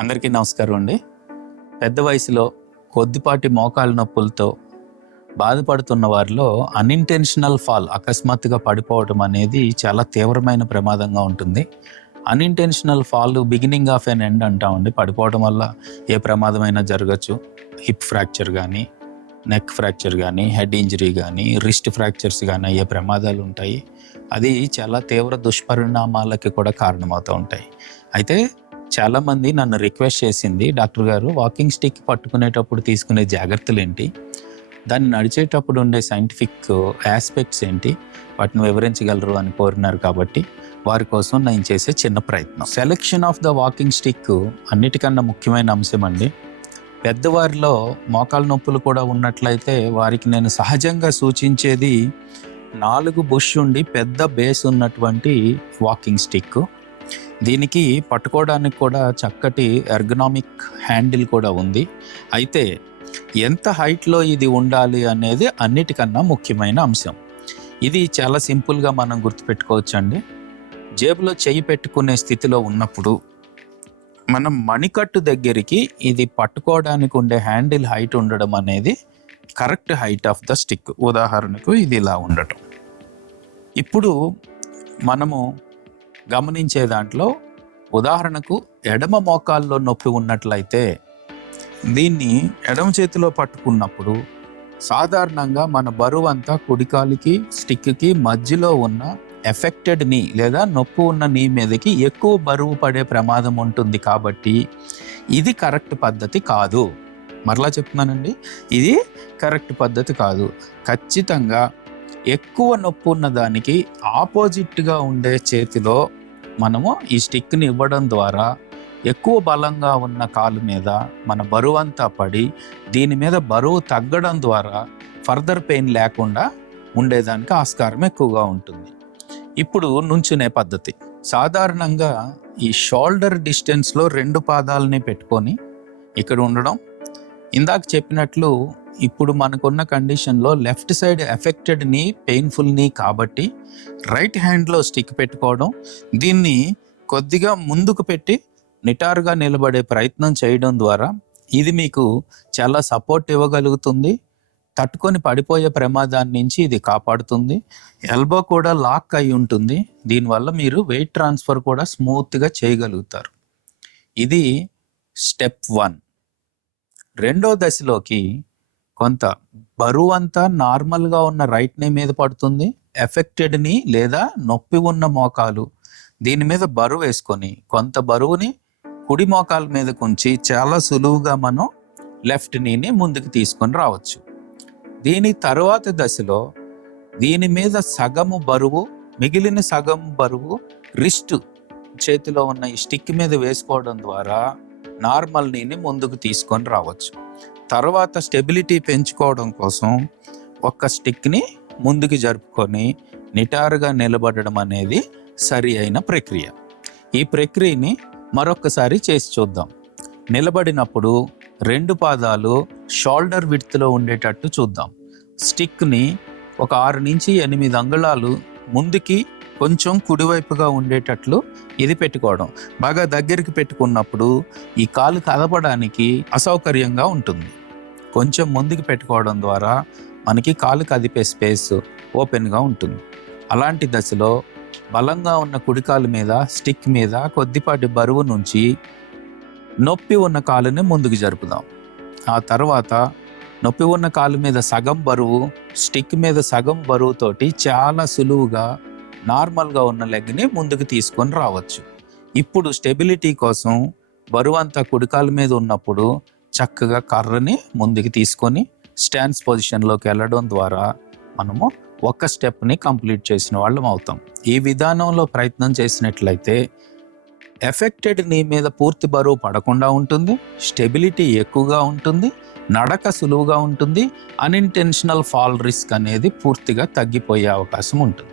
అందరికీ నమస్కారం అండి. పెద్ద వయసులో కొద్దిపాటి మోకాలు నొప్పులతో బాధపడుతున్న వారిలో అన్ఇంటెన్షనల్ ఫాల్, అకస్మాత్తుగా పడిపోవడం అనేది చాలా తీవ్రమైన ప్రమాదంగా ఉంటుంది. Unintentional fall beginning of an end అంటామండి. పడిపోవడం వల్ల ఏ ప్రమాదమైనా జరగచ్చు. హిప్ ఫ్రాక్చర్ కానీ, నెక్ ఫ్రాక్చర్ కానీ, హెడ్ ఇంజరీ కానీ, రిస్ట్ ఫ్రాక్చర్స్ కానీ అయ్యే ప్రమాదాలు ఉంటాయి. అది చాలా తీవ్ర దుష్పరిణామాలకి కూడా కారణమవుతూ ఉంటాయి. అయితే చాలామంది నన్ను రిక్వెస్ట్ చేసింది, డాక్టర్ గారు వాకింగ్ స్టిక్ పట్టుకునేటప్పుడు తీసుకునే జాగ్రత్తలు ఏంటి, దాన్ని నడిచేటప్పుడు ఉండే సైంటిఫిక్ ఆస్పెక్ట్స్ ఏంటి, వాటిని వివరించగలరు అని కోరినారు. కాబట్టి వారి కోసం నేను చేసే చిన్న ప్రయత్నం. Selection of the walking stick అన్నిటికన్నా ముఖ్యమైన అంశం అండి. పెద్దవారిలో మోకాలు నొప్పులు కూడా ఉన్నట్లయితే వారికి నేను సహజంగా సూచించేది 4 బుష్ ఉండి పెద్ద బేస్ ఉన్నటువంటి వాకింగ్ స్టిక్. దీనికి పట్టుకోవడానికి కూడా చక్కటి ఎర్గనామిక్ హ్యాండిల్ కూడా ఉంది. అయితే ఎంత హైట్లో ఇది ఉండాలి అనేది అన్నిటికన్నా ముఖ్యమైన అంశం. ఇది చాలా సింపుల్గా మనం గుర్తుపెట్టుకోవచ్చండి. జేబులో చెయ్యి పెట్టుకునే స్థితిలో ఉన్నప్పుడు మనం మణికట్టు దగ్గరికి ఇది పట్టుకోవడానికి ఉండే హ్యాండిల్ హైట్ ఉండడం అనేది correct height of the stick. ఉదాహరణకు ఇది ఇలా ఉండటం. ఇప్పుడు మనము గమనించే దాంట్లో ఉదాహరణకు ఎడమ మోకాల్లో నొప్పి ఉన్నట్లయితే దీన్ని ఎడమ చేతిలో పట్టుకున్నప్పుడు సాధారణంగా మన బరువు అంతా కుడికాలికి స్టిక్కి మధ్యలో ఉన్న ఎఫెక్టెడ్ నీ లేదా నొప్పి ఉన్న నీ మీదకి ఎక్కువ బరువు పడే ప్రమాదం ఉంటుంది. కాబట్టి ఇది కరెక్ట్ పద్ధతి కాదు. మరలా చెప్తున్నానండి, ఇది కరెక్ట్ పద్ధతి కాదు. ఖచ్చితంగా ఎక్కువ నొప్పి ఉన్న దానికి ఆపోజిట్గా ఉండే చేతిలో మనము ఈ స్టిక్ని ఇవ్వడం ద్వారా ఎక్కువ బలంగా ఉన్న కాలు మీద మన బరువు అంతా పడి దీని మీద బరువు తగ్గడం ద్వారా ఫర్దర్ పెయిన్ లేకుండా ఉండేదానికి ఆస్కారం ఎక్కువగా ఉంటుంది. ఇప్పుడు నుంచునే పద్ధతి. సాధారణంగా ఈ షోల్డర్ డిస్టెన్స్లో 2 పాదాలని పెట్టుకొని ఇక్కడ ఉండడం. ఇందాక చెప్పినట్లు ఇప్పుడు మనకున్న కండిషన్లో లెఫ్ట్ సైడ్ ఎఫెక్టెడ్ నీ, పెయిన్ఫుల్ నీ కాబట్టి రైట్ హ్యాండ్లో స్టిక్ పెట్టుకోవడం, దీన్ని కొద్దిగా ముందుకు పెట్టి నిటారుగా నిలబడే ప్రయత్నం చేయడం ద్వారా ఇది మీకు చాలా సపోర్ట్ ఇవ్వగలుగుతుంది. తట్టుకొని పడిపోయే ప్రమాదాన్ని నుంచి ఇది కాపాడుతుంది. ఎల్బో కూడా లాక్ అయి ఉంటుంది. దీనివల్ల మీరు వెయిట్ ట్రాన్స్ఫర్ కూడా స్మూత్గా చేయగలుగుతారు. ఇది స్టెప్ 1. రెండో దశలోకి కొంత బరువు అంతా నార్మల్గా ఉన్న రైట్ నీ మీద పడుతుంది. ఎఫెక్టెడ్ నీ లేదా నొప్పి ఉన్న మోకాలు దీని మీద బరువు వేసుకొని కొంత బరువుని కుడి మోకాల మీద ఉంచి చాలా సులువుగా మనం లెఫ్ట్ నీని ముందుకు తీసుకొని రావచ్చు. దీని తరువాత దశలో దీని మీద సగము బరువు, మిగిలిన సగం బరువు రిస్ట్ చేతిలో ఉన్న ఈ స్టిక్ మీద వేసుకోవడం ద్వారా నార్మల్ నీని ముందుకు తీసుకొని రావచ్చు. తర్వాత స్టెబిలిటీ పెంచుకోవడం కోసం ఒక్క స్టిక్ని ముందుకు జరుపుకొని నిటారుగా నిలబడడం అనేది సరి అయిన ప్రక్రియ. ఈ ప్రక్రియని మరొకసారి చేసి చూద్దాం. నిలబడినప్పుడు 2 పాదాలు షోల్డర్ విడ్త్లో ఉండేటట్టు చూద్దాం. స్టిక్ని ఒక 6 నుంచి 8 అంగుళాలు ముందుకి కొంచెం కుడివైపుగా ఉండేటట్లు ఇది పెట్టుకోవడం. బాగా దగ్గరికి పెట్టుకున్నప్పుడు ఈ కాలు కదపడానికి అసౌకర్యంగా ఉంటుంది. కొంచెం ముందుకు పెట్టుకోవడం ద్వారా మనకి కాలు కదిపే స్పేస్ ఓపెన్గా ఉంటుంది. అలాంటి దశలో బలంగా ఉన్న కుడికాలు మీద స్టిక్ మీద కొద్దిపాటి బరువు నుంచి నొప్పి ఉన్న కాలుని ముందుకు జరుపుదాం. ఆ తర్వాత నొప్పి ఉన్న కాలు మీద సగం బరువు, స్టిక్ మీద సగం బరువుతోటి చాలా సులువుగా నార్మల్గా ఉన్న లెగ్ని ముందుకు తీసుకొని రావచ్చు. ఇప్పుడు స్టెబిలిటీ కోసం బరువు అంతా కుడికాలు మీద ఉన్నప్పుడు చక్కగా కర్రని ముందుకు తీసుకొని స్టాన్స్ పొజిషన్లోకి వెళ్ళడం ద్వారా మనము ఒక స్టెప్ని కంప్లీట్ చేసిన వాళ్ళం అవుతాం. ఈ విధానంలో ప్రయత్నం చేసినట్లయితే ఎఫెక్టెడ్ నీ మీద పూర్తి బరువు పడకుండా ఉంటుంది, స్టెబిలిటీ ఎక్కువగా ఉంటుంది, నడక సులువుగా ఉంటుంది, అన్ఇంటెన్షనల్ ఫాల్ రిస్క్ అనేది పూర్తిగా తగ్గిపోయే అవకాశం ఉంటుంది.